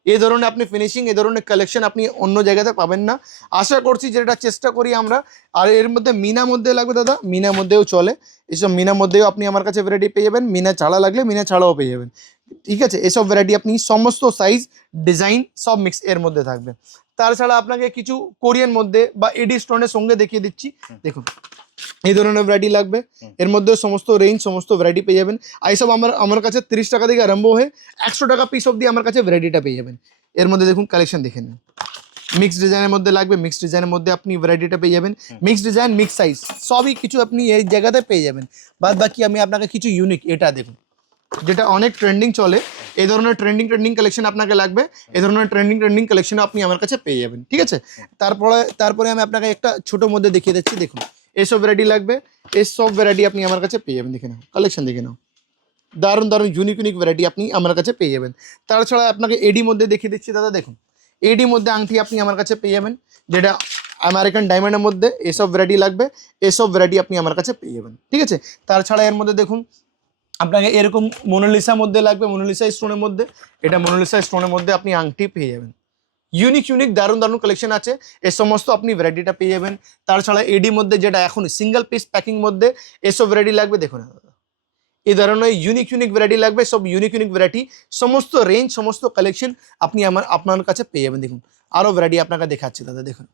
এই ধরনের আপনি ফিনিশিং, এই ধরনের কালেকশন আপনি অন্য জায়গাতে পাবেন না, আশা করছি যেটা চেষ্টা করি আমরা। আর এর মধ্যে মিনা মধ্যে লাগবে দাদা, মিনা মধ্যেও চলে, এইসব মিনা মধ্যেও আপনি আমার কাছে ভ্যারাইটি পেয়ে যাবেন। মিনা ছাড়া লাগলে মিনা ছাড়াও পেয়ে যাবেন। ঠিক আছে, এসব ভ্যারাইটি আপনি সমস্ত সাইজ ডিজাইন সব মিক্স এর মধ্যে থাকবে। তাছাড়া আপনাকে কিছু কোরিয়ান মধ্যে বা এডি স্টোনের সঙ্গে দেখিয়ে দিচ্ছি। দেখুন এই ধরনের ভ্যারাইটি লাগবে, এর মধ্যে সমস্ত রেঞ্জ সমস্ত ভ্যারাইটি পেয়ে যাবেন। এইসব আমার কাছে 30 টাকা থেকে আরম্ভ হয়ে 100 টাকা পিস অবধি আমার কাছে ভ্যারাইটিটা পেয়ে যাবেন। এর মধ্যে দেখুন কালেকশন দেখে নিন, মিক্স ডিজাইনের মধ্যে লাগবে, মিক্স ডিজাইনের মধ্যে আপনি ভ্যারাইটিটা পেয়ে যাবেন। মিক্স ডিজাইন মিক্স সাইজ সবই কিছু আপনি এই জায়গাতে পেয়ে যাবেন। বাদ বাকি আমি আপনাকে কিছু ইউনিক, এটা দেখুন যেটা অনেক ট্রেন্ডিং চলে, এই ধরনের ট্রেন্ডিং কালেকশন আপনাকে লাগবে, এই ধরনের ট্রেন্ডিং কালেকশন আপনি আমার কাছে পেয়ে যাবেন। ঠিক আছে, তারপরে আমি আপনাকে একটা ছোটোর মধ্যে দেখিয়ে দিচ্ছি। দেখুন এইসব ভ্যারাইটি লাগবে, এইসব ভ্যারাইটি আপনি আমার কাছে পেয়ে যাবেন। দেখে নাও কালেকশন, দেখে নাও দারুণ দারুণ ইউনিক ভ্যারাইটি আপনি আমার কাছে পেয়ে যাবেন। তাছাড়া আপনাকে এডি মধ্যে দেখিয়ে দিচ্ছি দাদা। দেখুন এডি মধ্যে আংটি আপনি আমার কাছে পেয়ে যাবেন, যেটা আমেরিকান ডায়মন্ডের মধ্যে এসব ভ্যারাইটি লাগবে, এসব ভ্যারাইটি আপনি আমার কাছে পেয়ে যাবেন। ঠিক আছে, তাছাড়া এর মধ্যে দেখুন আপনাকে এরকম মোনালিসার মধ্যে লাগবে, মোনালিসা স্টোনের মধ্যে, এটা মোনালিসা স্টোনের মধ্যে আপনি আংটি পেয়ে যাবেন। ইউনিক দারুণ কালেকশন আছে, এই সমস্ত আপনি ভ্যারাইটিটা পেয়ে যাবেন। তাছাড়া এডি মধ্যে যেটা এখন সিঙ্গেল পিস প্যাকিং মধ্যে এসব ভ্যারাইটি লাগবে। দেখুন এই ধরনের ইউনিক ভ্যারাইটি লাগবে, সব ইউনিক ভ্যারাইটি, সমস্ত রেঞ্জ সমস্ত কালেকশন আপনি আপনার কাছে পেয়ে যাবেন। দেখুন আরও ভ্যারাইটি আপনাকে দেখাচ্ছি দাদা। দেখুন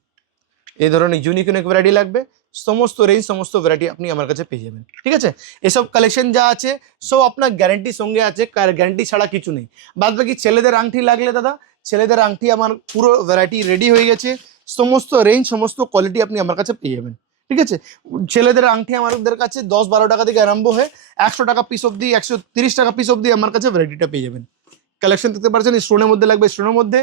এই ধরনের ইউনিক ভ্যারাইটি লাগবে, সমস্ত রেঞ্জ সমস্ত ভ্যারাইটি আপনি আমার কাছে পেয়ে যাবেন। ঠিক আছে, এসব কালেকশন যা আছে সব আপনার গ্যারান্টির সঙ্গে আছে, গ্যারান্টি ছাড়া কিছু নেই। বাদ বাকি ছেলেদের আংটি লাগলে দাদা, ছেলেদের আংটি আমার পুরো ভ্যারাইটি রেডি হয়ে গেছে, সমস্ত রেঞ্জ সমস্ত কোয়ালিটি আপনি আমার কাছে পেয়ে যাবেন। ঠিক আছে, ছেলেদের আংটি আমাদের কাছে 10-12 টাকা থেকে আরম্ভ হয়ে 100 টাকা পিস অবধি, 130 টাকা পিস অবধি আমার কাছে ভ্যারাইটিটা পেয়ে যাবেন। কালেকশন দেখতে পাচ্ছেন, স্টোনের মধ্যে লাগবে স্টোনের মধ্যে,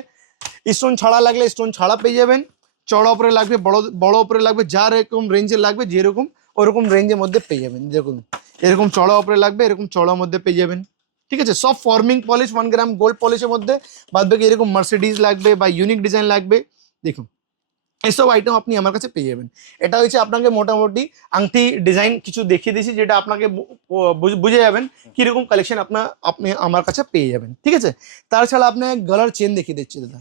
স্টোন ছাড়া লাগলে স্টোন ছাড়া পেয়ে যাবেন, চড়া উপরে লাগবে বড় উপরে লাগবে, যার এরকম রেঞ্জে লাগবে যেরকম ওরকম রেঞ্জের মধ্যে পেয়ে যাবেন। দেখুন এরকম চড়া উপরে লাগবে, এরকম চড়ার মধ্যে পেয়ে যাবেন। ঠিক আছে, সব ফর্মিং পলিশ 1 গ্রাম গোল্ড পলিশের মধ্যে। বাদ বাকি এরকম মার্সিডিজ লাগবে বা ইউনিক ডিজাইন লাগবে, দেখুন এইসব আইটেম আপনি আমার কাছে পেয়ে যাবেন। এটা হচ্ছে আপনাকে মোটামুটি আংটি ডিজাইন কিছু দেখিয়ে দিয়েছি, যেটা আপনাকে বুঝে যাবেন কীরকম কালেকশন আপনি আমার কাছে পেয়ে যাবেন। ঠিক আছে, তাছাড়া আপনাকে গলার চেন দেখিয়ে দিচ্ছি দাদা,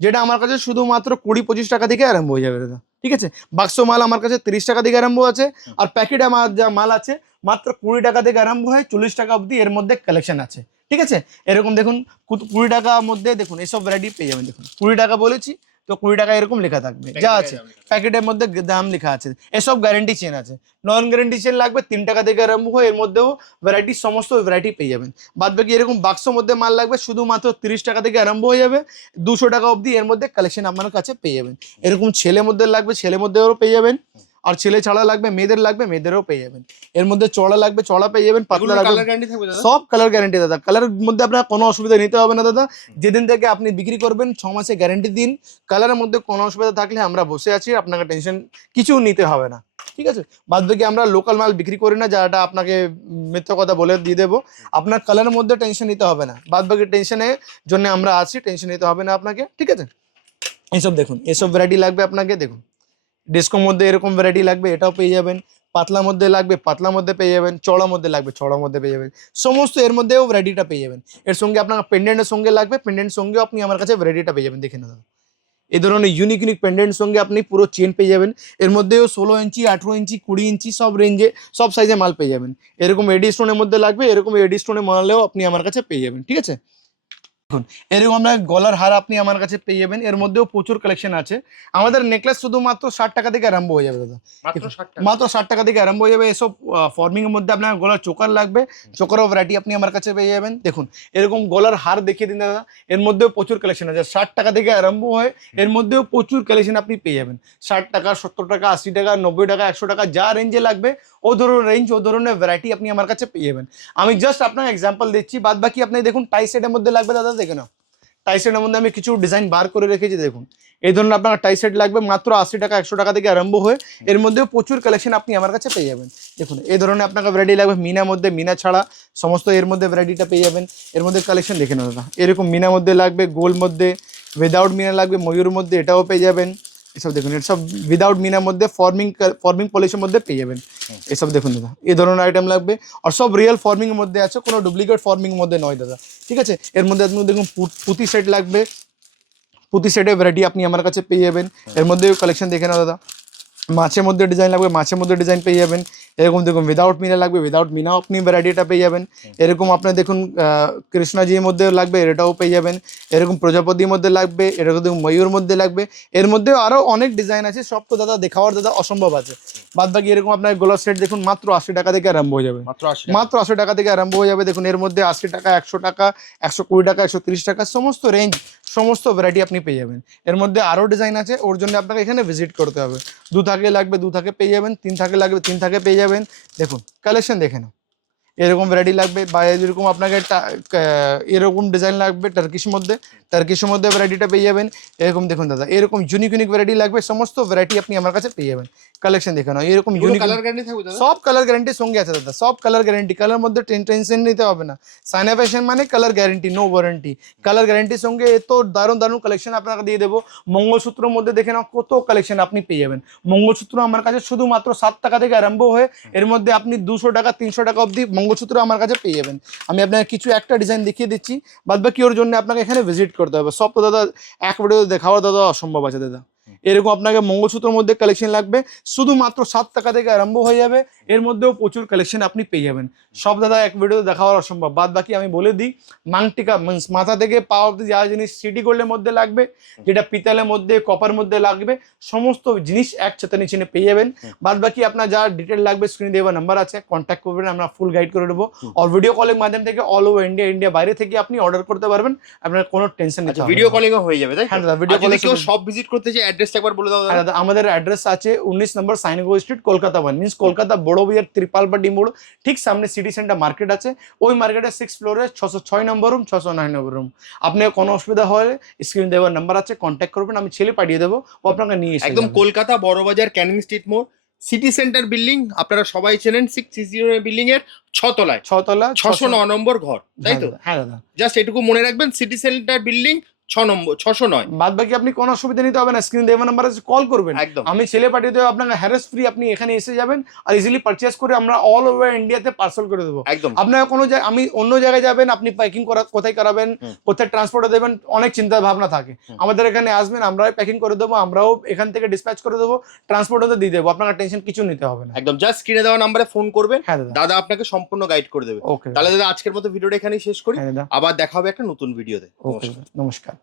যেটা আমার কাছে শুধুমাত্র 20-25 টাকা থেকে আরম্ভ হয়ে যাবে দাদা। ঠিক আছে, বাক্স মাল আমার কাছে 30 টাকা থেকে আরম্ভ আছে, আর প্যাকেটে আমার যা মাল আছে মাত্র 20 টাকা থেকে আরম্ভ হয় 40 টাকা অবধি এর মধ্যে কালেকশন আছে। ঠিক আছে, এরকম দেখুন 20 টাকার মধ্যে দেখুন এসব ভ্যারাইটি পেয়ে যাবেন। দেখুন 20 টাকা বলেছি তো 20 টাকা এরকম লেখা থাকবে, যা আছে প্যাকেটের মধ্যে দাম লেখা আছে। এসব গ্যারেন্টি চেন আছে, নন গ্যারেন্টি চেন লাগবে 3 টাকা থেকে আরম্ভ হয়, এর মধ্যেও ভ্যারাইটি সমস্ত ভ্যারাইটি পেয়ে যাবেন। বাদ বাকি এরকম বাক্সের মধ্যে মাল লাগবে শুধুমাত্র 30 টাকা থেকে আরম্ভ হয়ে যাবে 200 টাকা অবধি এর মধ্যে কালেকশন আপনার কাছে পেয়ে যাবেন। এরকম ছেলে মধ্যে লাগবে ছেলের মধ্যেও পেয়ে যাবেন, আর ছেলে ছাড়া লাগবে মেয়েদের লাগবে মেয়েদেরও পেয়ে যাবেন। এর মধ্যে চড়া লাগবে চড়া পেয়ে যাবেন, পাতলা লাগবে, সব কালার গ্যারান্টি দাদা। কালারের মধ্যে আপনার কোনো অসুবিধা নিতে হবে না দাদা, যেদিন থেকে আপনি বিক্রি করবেন 6 মাসে গ্যারান্টি দিন। কালারের মধ্যে কোনো অসুবিধা থাকলে আমরা বসে আছি, আপনাকে টেনশন কিছু নিতে হবে না। ঠিক আছে, বাদ বাকি আমরা লোকাল মাল বিক্রি করি না, যাটা আপনাকে মিথ্যা কথা বলে দিয়ে দেবো। আপনার কালারের মধ্যে টেনশন নিতে হবে না, বাদ বাকি টেনশনের জন্য আমরা আছি, টেনশন নিতে হবে না আপনাকে। ঠিক আছে, এইসব দেখুন এসব ভ্যারাইটি লাগবে আপনাকে। দেখুন ডিস্কোর মধ্যে এরকম ভ্যারাইটি লাগবে, এটাও পেয়ে যাবেন। পাতলা মধ্যে লাগবে পাতলা মধ্যে পেয়ে যাবেন, চড়া মধ্যে লাগবে চড়া মধ্যে পেয়ে যাবেন, সমস্ত এর মধ্যেও ভ্যারাইটিটা পেয়ে যাবেন। এর সঙ্গে আপনার পেন্ডেন্টের সঙ্গে লাগবে, পেন্ডেন্ট সঙ্গেও আপনি আমার কাছে ভ্যারাইটিটা পেয়ে যাবেন। দেখে না দাদা, এই ধরনের ইউনিক পেন্ডেন্ট সঙ্গে আপনি পুরো চেন পেয়ে যাবেন। এর মধ্যেও 16 ইঞ্চি 18 ইঞ্চি 20 ইঞ্চি সব রেঞ্জে সব সাইজে মাল পেয়ে যাবেন। এরকম এডি স্টোনের মধ্যে লাগবে, এরকম এডি স্টোনের মালেও আপনি আমার কাছে পেয়ে যাবেন। ঠিক আছে, দেখুন এরকম আমরা গলার হার আপনি আমার কাছে পেয়ে যাবেন, এর মধ্যেও প্রচুর কালেকশন আছে। আমাদের নেকলেস শুধুমাত্র 60 টাকা থেকে আরম্ভ হয়ে যাবে দাদা, মাত্র 60 টাকা থেকে আরম্ভ হয়ে যাবে। এসব ফর্মিং এর মধ্যে আপনার গলার চোকার লাগবে, চোকারও ভ্যারাইটি আপনি আমার কাছে পেয়ে যাবেন। দেখুন এরকম গলার হার দেখিয়ে দিন দাদা, এর মধ্যেও প্রচুর কালেকশন আছে। 60 টাকা থেকে আরম্ভ হয়, এর মধ্যেও প্রচুর কালেকশন আপনি পেয়ে যাবেন। 60 টাকা 70 টাকা 80 টাকা 90 টাকা 100 টাকা যা রেঞ্জে লাগবে ও ধরনের রেঞ্জ ও ধরনের ভ্যারাইটি আপনি আমার কাছে পেয়ে যাবেন। আমি জাস্ট আপনাকে এক্সাম্পল দিচ্ছি, বাদ বাকি আপনি দেখুন টাই সেটের মধ্যে লাগবে দাদা। দেখে নাও টাই সেটের মধ্যে আমি কিছু ডিজাইন বার করে রেখেছি। দেখুন এই ধরনের আপনার টাই সেট লাগবে মাত্র 80 টাকা 100 টাকা থেকে আরম্ভ হয়ে এর মধ্যেও প্রচুর কালেকশন আপনি আমার কাছে পেয়ে যাবেন। দেখুন এই ধরনের আপনাকে ভ্যারাইটি লাগবে মিনা মধ্যে, মিনা ছাড়া সমস্ত এর মধ্যে ভ্যারাইটিটা পেয়ে যাবেন। এর মধ্যে কালেকশন দেখে নেন দাদা, এরকম মিনা মধ্যে লাগবে, গোল মধ্যে, উইদাউট মিনা লাগবে, ময়ূর মধ্যে, এটাও পেয়ে যাবেন। এসব দেখুন এসব উইদাউট মিনার মধ্যে ফর্মিং পলিশের মধ্যে পেয়ে যাবেন। এসব দেখুন দাদা এই ধরনের আইটেম লাগবে, আর সব রিয়েল ফর্মিং এর মধ্যে আছে, কোনো ডুপ্লিকেট ফর্মিং এর মধ্যে নয় দাদা। ঠিক আছে, এর মধ্যে আপনি দেখুন পুঁতি সেট লাগবে, পুঁতি সেটের ভ্যারাইটি আপনি আমার কাছে পেয়ে যাবেন। এর মধ্যে কালেকশন দেখে না দাদা, মাছের মধ্যে ডিজাইন লাগবে, মাছের মধ্যে ডিজাইন পেয়ে যাবেন। এরকম দেখুন উইদাউট মিনা লাগবে, উইদাউট মিনাও আপনি ভ্যারাইটিটা পেয়ে যাবেন। এরকম আপনার দেখুন কৃষ্ণাজির মধ্যে লাগবে, এটাও পেয়ে যাবেন। এরকম প্রজাপতির মধ্যে লাগবে, এরকম দেখুন ময়ূর মধ্যে লাগবে। এর মধ্যেও আরও অনেক ডিজাইন আছে, সব তো দাদা দেখাওয়ার দাদা অসম্ভব আছে। বাদ বাকি এরকম আপনার গোলাপ সেট দেখুন মাত্র 80 টাকা থেকে আরম্ভ হয়ে যাবে, মাত্র 80 মাত্র 80 টাকা থেকে আরম্ভ হয়ে যাবে। দেখুন এর মধ্যে 80 টাকা, 100 টাকা, 120 টাকা, 130 টাকা সমস্ত রেঞ্জ, সমস্ত ভ্যারাইটি আপনি পেয়ে যাবেন। এর মধ্যে আরও ডিজাইন আছে, ওর জন্য আপনাকে এখানে ভিজিট করতে হবে। 2 থাকে লাগবে 2 থাকে পেয়ে যাবেন, 3 থাকে লাগবে 3 থাকে পেয়ে যাবেন। দেখুন কালেকশন দেখে নাও, এরকম ভ্যারাইটি লাগবে বা এরকম আপনাকে এরকম ডিজাইন লাগবে টার্কিশের মধ্যে ভ্যারাইটিটা পেয়ে যাবেন। এরকম দেখুন দাদা, এরকম ইউনিক ভ্যারাইটি লাগবে, সমস্ত ভ্যারাইটি আপনি আমার কাছে পেয়ে যাবেন। কালেকশন দেখে নাও, এরকম ইউনিক কালার গ্যারান্টি থাকবে দাদা? সব কালার গ্যারান্টির সঙ্গে আছে দাদা, সব কালার গ্যারান্টি, কালার মধ্যে টেনশন নিতে হবে না। সাইনা ফ্যাশন মানে colour guarantee, no warranty. Colour গ্যারান্টির সঙ্গে এত দারুণ দারুণ কালেকশন আপনাকে দিয়ে দেবো। মঙ্গলসূত্রের মধ্যে দেখে নাও কত কালেকশন আপনি পেয়ে যাবেন। মঙ্গলসূত্র আমার কাছে শুধুমাত্র 7 টাকা থেকে আরম্ভ হয়ে এর মধ্যে আপনি 200 টাকা 300 টাকা অবধি মঙ্গলসূত্র আমার কাছে পেয়ে যাবেন। আমি আপনাকে কিছু একটা ডিজাইন দেখিয়ে দিচ্ছি, বাদ বাকি ওর জন্য আপনাকে এখানে ভিজিট করতে হবে। সব তো দাদা এক ভিডিও দেখাওয়া দাদা অসম্ভব আছে দাদা। এরকম আপনাকে মঙ্গলসূত্রের মধ্যে কালেকশন লাগবে, শুধুমাত্র 7 টাকা থেকে আরম্ভ হয়ে যাবে। এর মধ্যেও প্রচুর কালেকশন আপনি পেয়ে যাবেন। সব দাদা এক ভিডিও দেখাওয়ার অসম্ভব। বাদ বাকি আমি বলে দিই, মাংটিকা মিন্স মাথা থেকে পা অবধি যা জিনিস সিটি গোল্ডের মধ্যে লাগবে, যেটা পিতলের মধ্যে কপার মধ্যে লাগবে, সমস্ত জিনিস এক ছাতার নিচে পেয়ে যাবেন। বাদ বাকি আপনার যা ডিটেল লাগবে স্ক্রিনে দেওয়া নাম্বার আছে, কন্ট্যাক্ট করবেন, আমরা ফুল গাইড করে দেবো। আর ভিডিও কলের মাধ্যম থেকে অল ওভার ইন্ডিয়া বাইরে থেকে আপনি অর্ডার করতে পারবেন, আপনার কোনো টেনশন নেই। ভিডিও কলিংও হয়ে যাবে তাই? হ্যাঁ দাদা, ভিডিও কলে কলে কেউ সব ভিজিট করতে চাই, অ্যাড্রেসটা একবার বলে দাও দাদা। আমাদের অ্যাড্রেস আছে 19 নম্বর সাইনগো স্ট্রিট, কলকাতা 1 মিন্স কলকাতা বড় বাজার ত্রিপালপাটি মোড়, ঠিক সামনে সিটি সেন্টার মার্কেট আছে। ওই মার্কেটের 6 ফ্লোরে 606 নম্বর রুম, 609 নম্বর রুম। আপনার কোনো অসুবিধা হলে স্ক্রিন দেওয়ার নাম্বার আছে, কন্ট্যাক্ট করবেন, আমি ছেলে পাঠিয়ে দেবো, ও আপনাকে নিয়ে এসে একদম যাবে। কলকাতা বড়বাজার ক্যানিং স্ট্রিট মোড়, সিটি সেন্টার বিল্ডিং, আপনারা সবাই চেনেন 660 বিল্ডিং এর 6 তলায়, 6 তলা 609 নম্বর ঘর, তাই তো? হ্যাঁ দাদা, জাস্ট এটুকু মনে রাখবেন, সিটি সেন্টার বিল্ডিং 6 নম্বর 609। বাদ বাকি আপনি কোনো অসুবিধা নিতে হবে না, স্ক্রিন দেওয়ার নাম্বার আছে, কল করবেন, একদম আমি ছেলে পাঠিয়ে দেবো, আপনাকে হ্যারাস ফ্রি, আপনি এখানে এসে যাবেন আর ইজিলি পারচেজ করে আমরা অল ওভার ইন্ডিয়াতে পার্সেল করে দেবো। একদম আপনার কোনো আমি অন্য জায়গায় যাবেন, আপনি প্যাকিং করা কোথায় করাবেন, কোথায় ট্রান্সপোর্টে দেবেন, অনেক চিন্তা ভাবনা থাকে। আমাদের এখানে আসবেন, আমরাও প্যাকিং করে দেবো, আমরাও এখান থেকে ডিসপ্যাচ করে দেবো, ট্রান্সপোর্টে দিয়ে দেবো, আপনার টেনশন কিছু নিতে হবে না। একদম জাস্ট স্ক্রিনে দেওয়া নাম্বারে ফোন করবেন, হ্যাঁ দাদা, দাদা আপনাকে সম্পূর্ণ গাইড করে দেবে। ওকে তাহলে দাদা আজকের মতো ভিডিওটা এখানেই শেষ করি, হ্যাঁ দাদা, আবার দেখা হবে একটা নতুন ভিডিওতে। ওকে নমস্কার।